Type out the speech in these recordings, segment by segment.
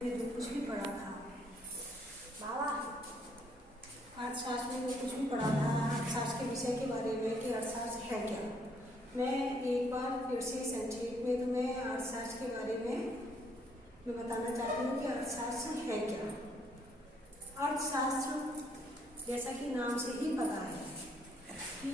जो कुछ भी पढ़ा था बाबा, अर्थशास्त्र में जो कुछ भी पढ़ा था अर्थशास्त्र के विषय के बारे में कि अर्थशास्त्र है क्या, मैं एक बार फिर से संक्षेप में तुम्हें अर्थशास्त्र के बारे में मैं बताना चाहती हूँ कि अर्थशास्त्र है क्या। अर्थशास्त्र जैसा कि नाम से ही पता है कि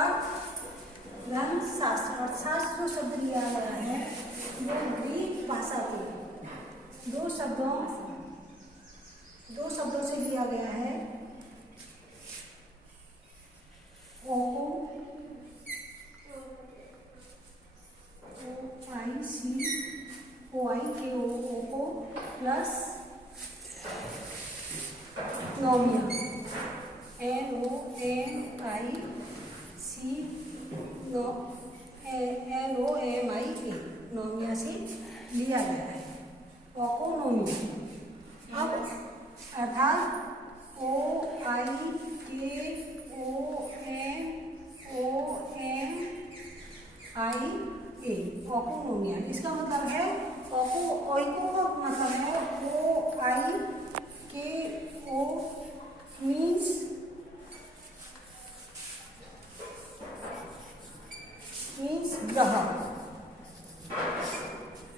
अर्थ धन शास्त्र, अर्थशास्त्र जो शब्द लिया गया है वो ग्रीक भाषा के दो शब्दों से लिया गया है। ओको प्लस नोमिया नोमिया से लिया गया है ओकोनोमिया। अब अर्थात ओकोनोमिया, इसका मतलब है ओइको का मतलब है OIKO मीन्स ग्रह।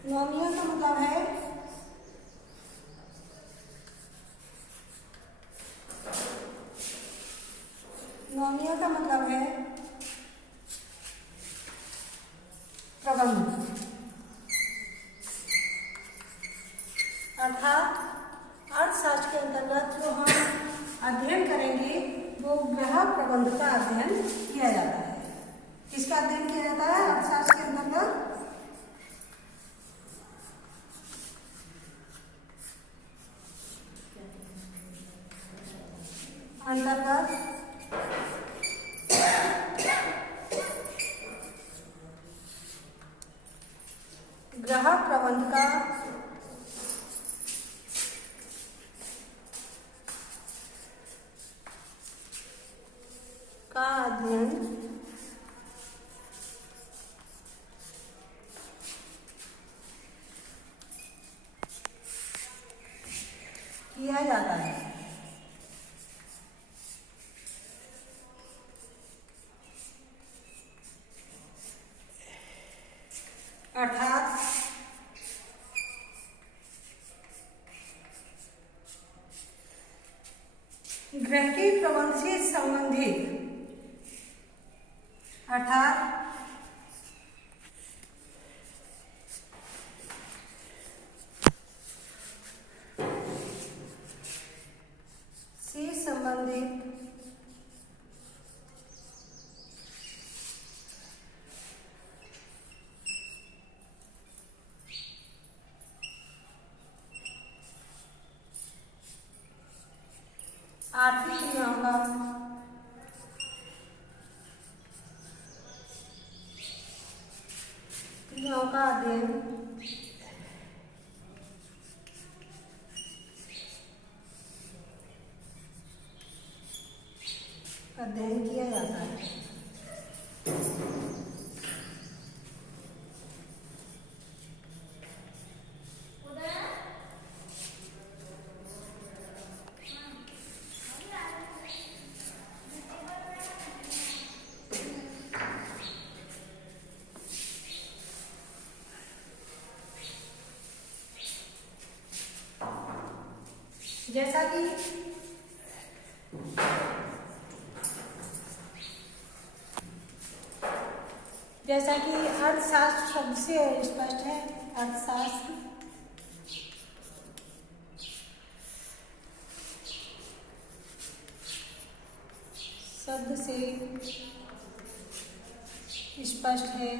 नोमिया का मतलब है प्रबंध, अर्थात अर्थशास्त्र के अंतर्गत जो हम अध्ययन करेंगे वो ग्रह प्रबंध का अध्ययन किया जाता है। किसका अध्ययन किया जाता है अर्थशास्त्र के अंतर्गत? ग्रह प्रबंध का अध्ययन किया जाता है। अर्थात ग्रह के प्रबंध से संबंधित आर्थिक क्रियाओं का अध्ययन किया जाता है। जैसा कि अर्थशास्त्र शब्द से स्पष्ट है, अर्थशास्त्र शब्द से स्पष्ट है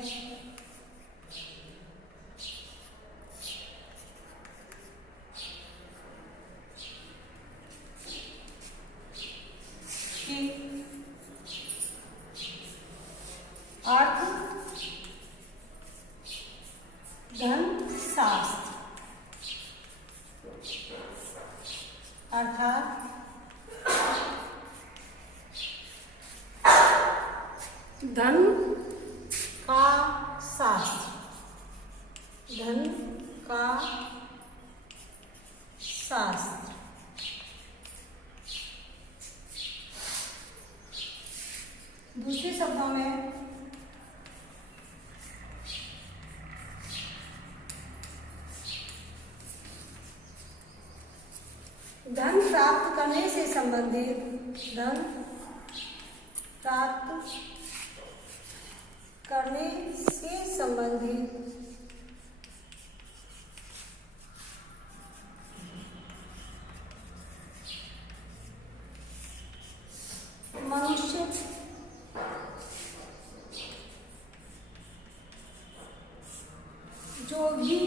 कि अर्थ धन शास्त्र अर्थात धन का शास्त्र, धन का शास्त्र। दूसरे शब्दों में धन प्राप्त करने से संबंधित, धन प्राप्त करने से संबंधित मनुष्य जो भी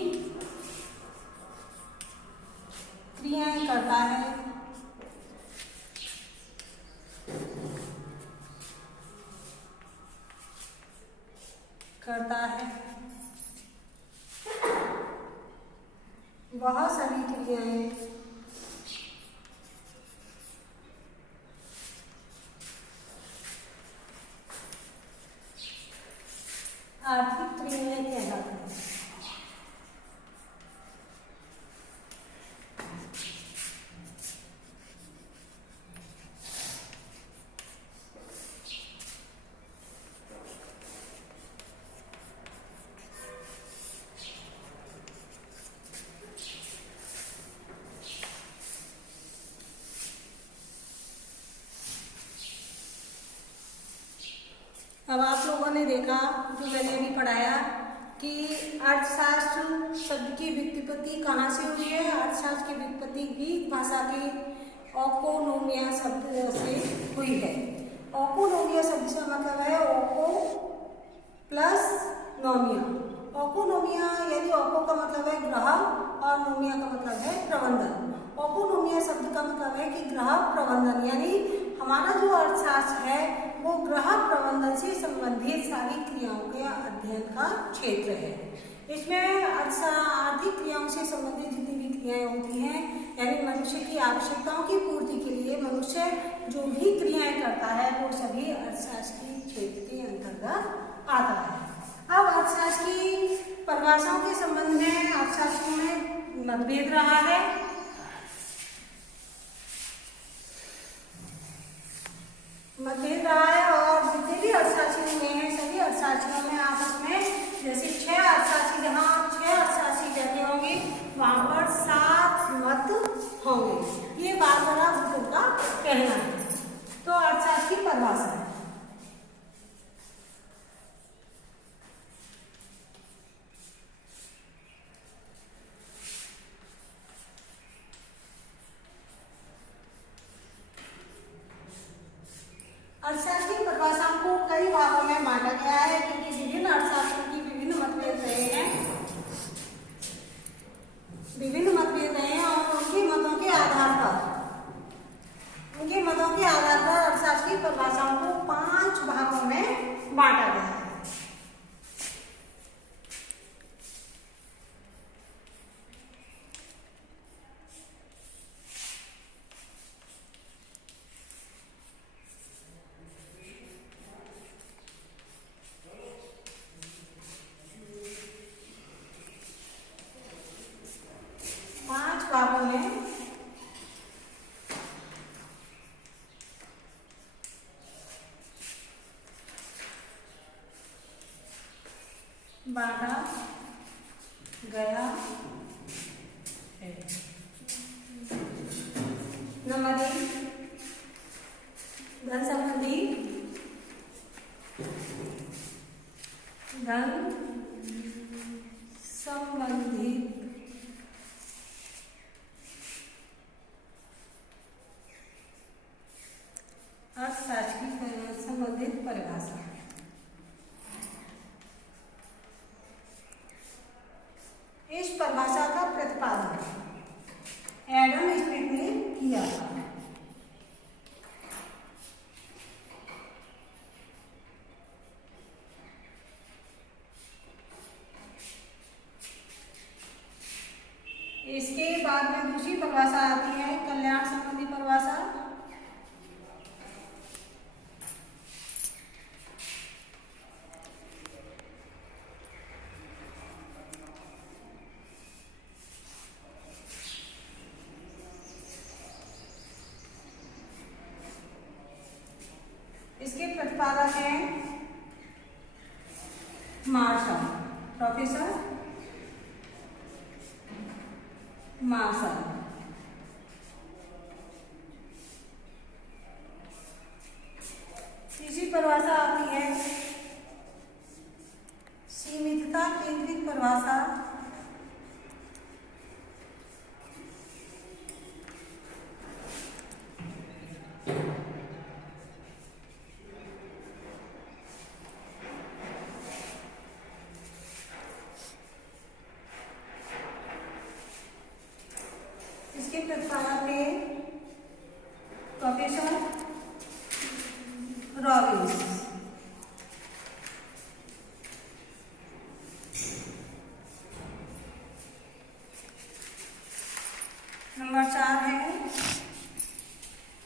क्रियाएं करता है, वह सभी क्रियाएं आर्थिक क्रियाएं कहलाती हैं। अब आप लोगों ने देखा, जो मैंने अभी पढ़ाया, कि अर्थशास्त्र शब्द की व्युत्पत्ति कहाँ से हुई है। अर्थशास्त्र की व्युत्पत्ति ग्रीक भाषा के ओकोनोमिया शब्द से हुई है। ओकोनोमिया शब्द से मतलब है ओको प्लस नोमिया। ओकोनोमिया यानी ओको का मतलब है ग्राहक और नोमिया का मतलब है प्रबंधन। ओकोनोमिया शब्द का मतलब है कि ग्राहक प्रबंधन, यानी हमारा जो अर्थशास्त्र है वो ग्राहक प्रबंधन से संबंधित सारी क्रियाओं के अध्ययन का क्षेत्र है। इसमें आर्थिक क्रियाओं से संबंधित जितनी भी क्रियाएं होती हैं, यानी मनुष्य की आवश्यकताओं की पूर्ति के लिए मनुष्य जो भी क्रियाएं करता है वो सभी अर्थशास्त्र के क्षेत्र के अंतर्गत आता है। अब अर्थशास्त्र की परिभाषाओं के संबंध में अर्थशास्त्रियों में मतभेद रहा है। और जितने भी अर्थशास्त्री हुए हैं सभी अर्थशास्त्रियों में आपस में, जैसे 6 अर्थशास्त्री, जहाँ 6 अर्थशास्त्री बैठे होंगे वहां पर 7 मत होंगे। ये बारबरा बुक का कहना है। तो अर्थशास्त्र की परिभाषा है। अर्थशास्त्र की परिभाषाओं को कई भागों में बांटा गया है, क्योंकि विभिन्न अर्थशास्त्रों की विभिन्न मतभेद रहे हैं और उनके मतों के आधार पर अर्थशास्त्र की परिभाषाओं को 5 भागों में बांटा गया है। बांटा गया है। नंबर 1, धन संबंधी अर्थशास्त्र की संबंधित परिभाषा। इस परिभाषा का प्रतिपादन एडम स्मिथ ने किया था। इसके बाद में दूसरी परिभाषा आती है कल्याण संबंधी परिभाषा। Marshall, professor Marshall. तीसरी परिभाषा आती है सीमितता केंद्रित परिभाषा। इसके प्रतिपादक थे प्रोफेसर रॉबिन्स। नंबर 4 है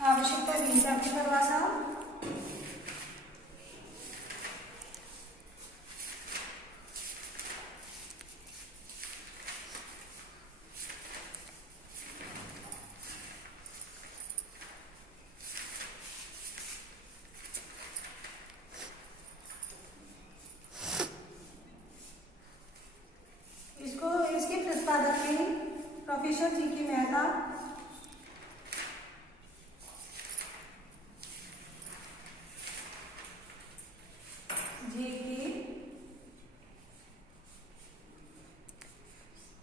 आवश्यकता भिन्नता की परिभाषा। इसके प्रतिपादक थे प्रोफेसर जी के मेहता।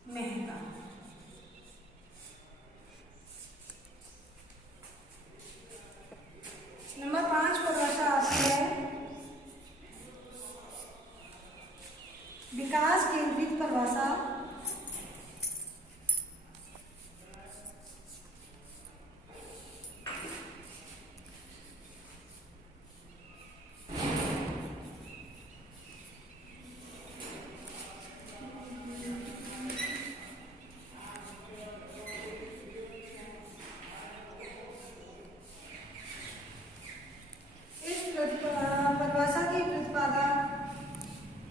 मेहता। नंबर 5 परिभाषा आती है विकास केंद्रित परिभाषा। परिभाषा के प्रतिपादक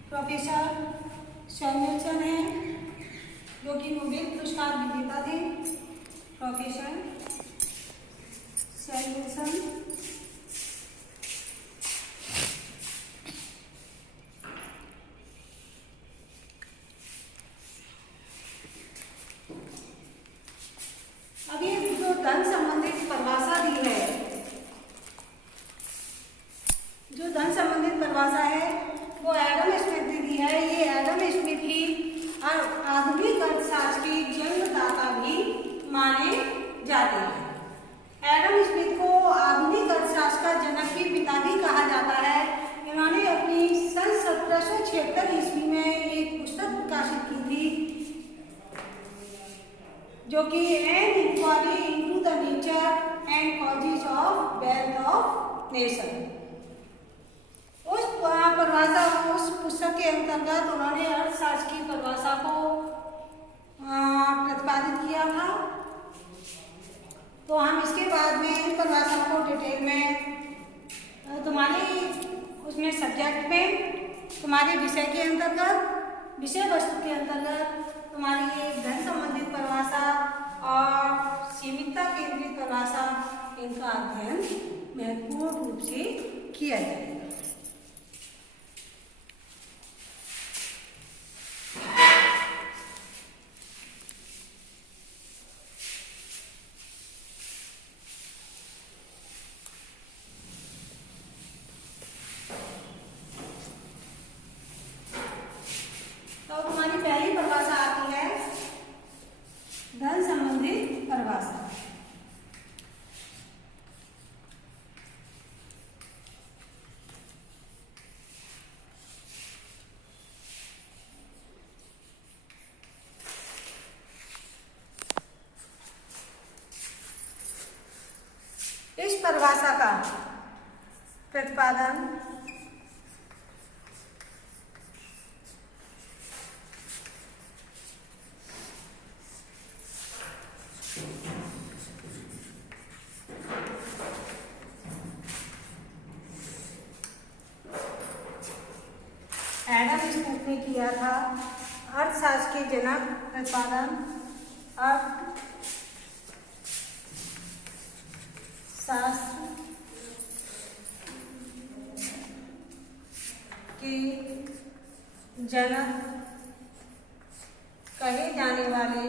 प्रोफेसर सैमुअल्सन हैं, जो कि नोबेल पुरस्कार विजेता थे। Professor Samuelson. अब ये जो धन संबंधित परिभाषा दी है, जो धन संबंधित परिभाषा है वो एडम स्मिथ ने दी है। ये एडम स्मिथ ही आधुनिक अर्थशास्त्र की जन्मदाता भी माने जाते हैं। एडम स्मिथ को आधुनिक अर्थशास्त्र का जनक के पिता भी कहा जाता है। इन्होंने अपनी सन 1776 ईस्वी में एक पुस्तक प्रकाशित की थी, जो कि an inquiry into the nature and causes of wealth of nation. उस परिभाषा, उस पुस्तक के अंतर्गत उन्होंने अर्थशास्त्र की परिभाषा को प्रतिपादित किया था। तो हम इसके बाद में इन परिभाषा को डिटेल में तुम्हारे उसमें सब्जेक्ट में, तुम्हारे विषय के अंतर्गत, विषय वस्तु के अंतर्गत तुम्हारी ये धन संबंधित परिभाषा और सीमितता केंद्रित परिभाषा, इनका अध्ययन महत्वपूर्ण रूप से किया जाएगा। तो तुम्हारी पहली परिभाषा आती है धन संबंधित परिभाषा। इस परिभाषा का प्रतिपादन एडम स्मिथ ने किया था। अर्थशास्त्र के जनक प्रतिपादन अर्थशास्त्र के जनक कहे जाने वाले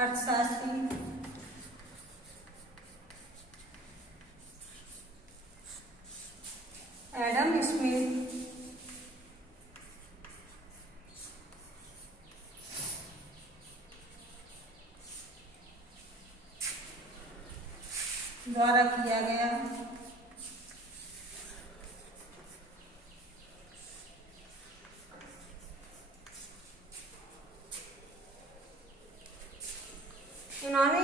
अर्थशास्त्री एडम स्मिथ द्वारा किया गया उन्होंने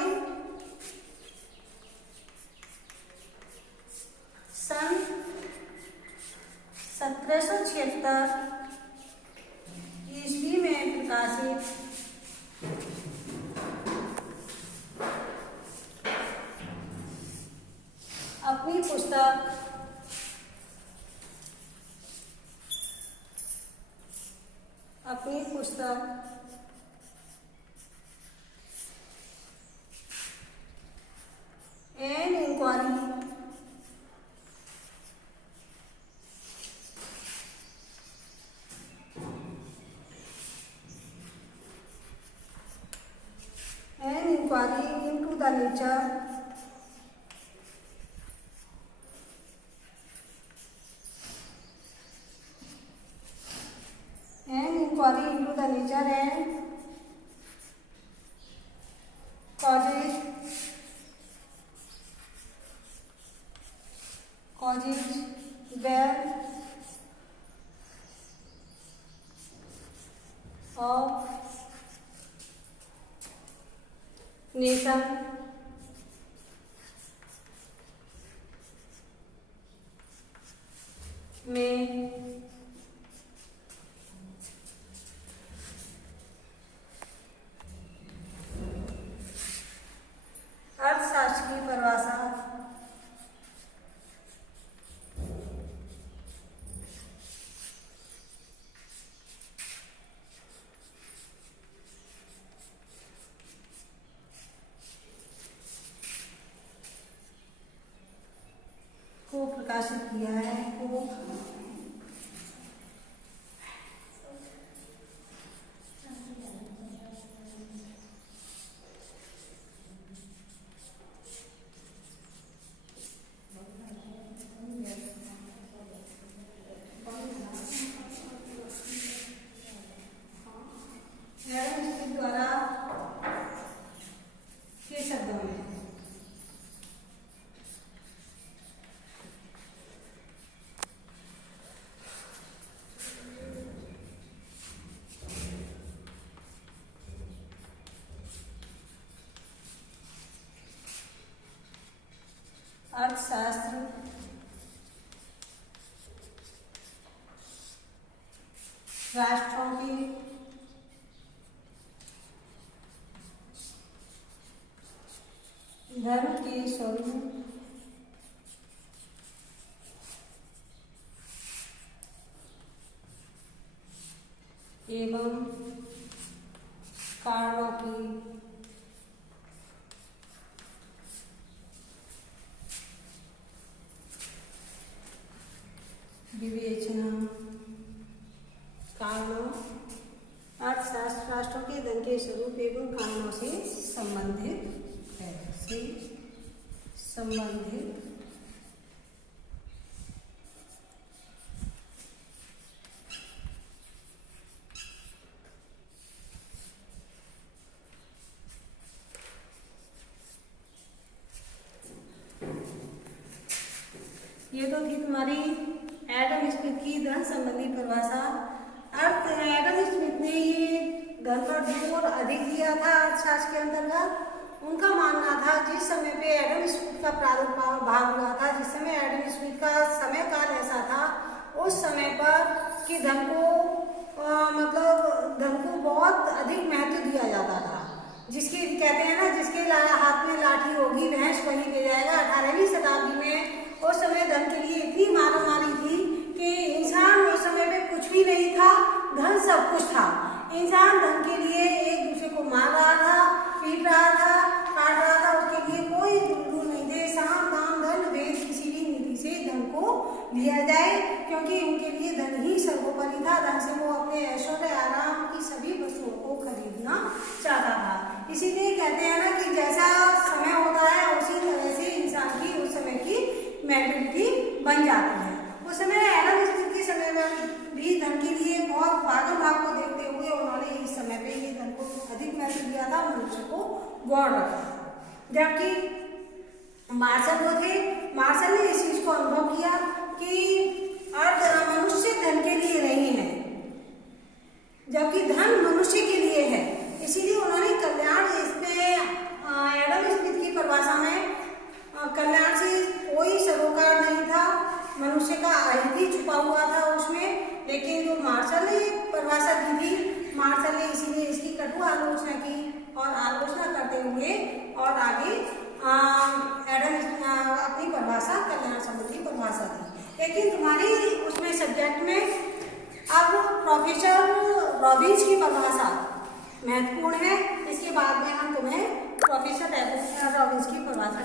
सन 1776 ईस्वी में प्रकाशित अपनी पुस्तक an inquiry into the nature and causes where of nation में अर्थशास्त्र की परिभाषा को प्रकाशित किया है द्वारा के शब्दों में अर्थशास्त्र राष्ट्रों की धर्म के स्वरूप एवं कारणों की विवेचना कारणों अर्थशास्त्र राष्ट्रों के धन के स्वरूप एवं कारणों से संबंधित है ये तो थी तुम्हारी एडम स्मिथ की धन संबंधी परिभाषा। एडम स्मिथ ने ये धन पर जोर अधिक दिया था अर्थशास्त्र के अंतर्गत। उनका मानना था जिस समय पे एडम स्मिथ का प्रादुर्भाव हुआ था, जिस समय एडम स्मिथ का समय काल ऐसा था, उस समय पर कि धन को बहुत अधिक महत्व दिया जाता था। जिसकी कहते हैं ना, जिसके हाथ में लाठी होगी भैंस वहीं ले जाएगा। 18वीं शताब्दी में उस समय धन के लिए इतनी मारामारी थी कि इंसान उस समय पे कुछ भी नहीं था, धन सब कुछ था। इंसान धन के लिए एक दूसरे को मार रहा था, पीट रहा था, काट रहा था, उसके लिए कोई रूल नहीं थे। शाम लिया जाए, क्योंकि उनके लिए धन ही सर्वोपरि था। धन से वो अपने ऐश्वर्य आराम की सभी वस्तुओं को खरीदना चाहता था। इसीलिए कहते हैं ना कि जैसा समय होता है उसी तरह से इंसान की उस समय की मेंटालिटी बन जाती है। उस समय एडम स्मिथ के समय में भी धन के लिए बहुत भागम भाग को देखते हुए उन्होंने इस समय पे ये धन को अधिक महत्व दिया था, मनुष्य को गौण रखा। जबकि मार्शल वो थे, मार्शल ने इस चीज को अनुभव किया कि मनुष्य धन के लिए नहीं है, जबकि धन मनुष्य के लिए है। इसीलिए उन्होंने कल्याण, इसमें एडम स्मिथ की परिभाषा में कल्याण से कोई सरोकार नहीं था, मनुष्य का अहित ही छुपा हुआ था उसमें। लेकिन जो मार्शल ने परिभाषा दी थी, मार्शल ने इसीलिए इसकी कटु आलोचना की और आलोचना करते हुए और आगे एडम अपनी परिभाषा कल्याण संबंधी परिभाषा दी। लेकिन तुम्हारी उसमें सब्जेक्ट में अब प्रोफेसर रॉबिन्स की परिभाषा महत्वपूर्ण है। इसके बाद में हम तुम्हें प्रोफेसर रॉबिन्स की परिभाषा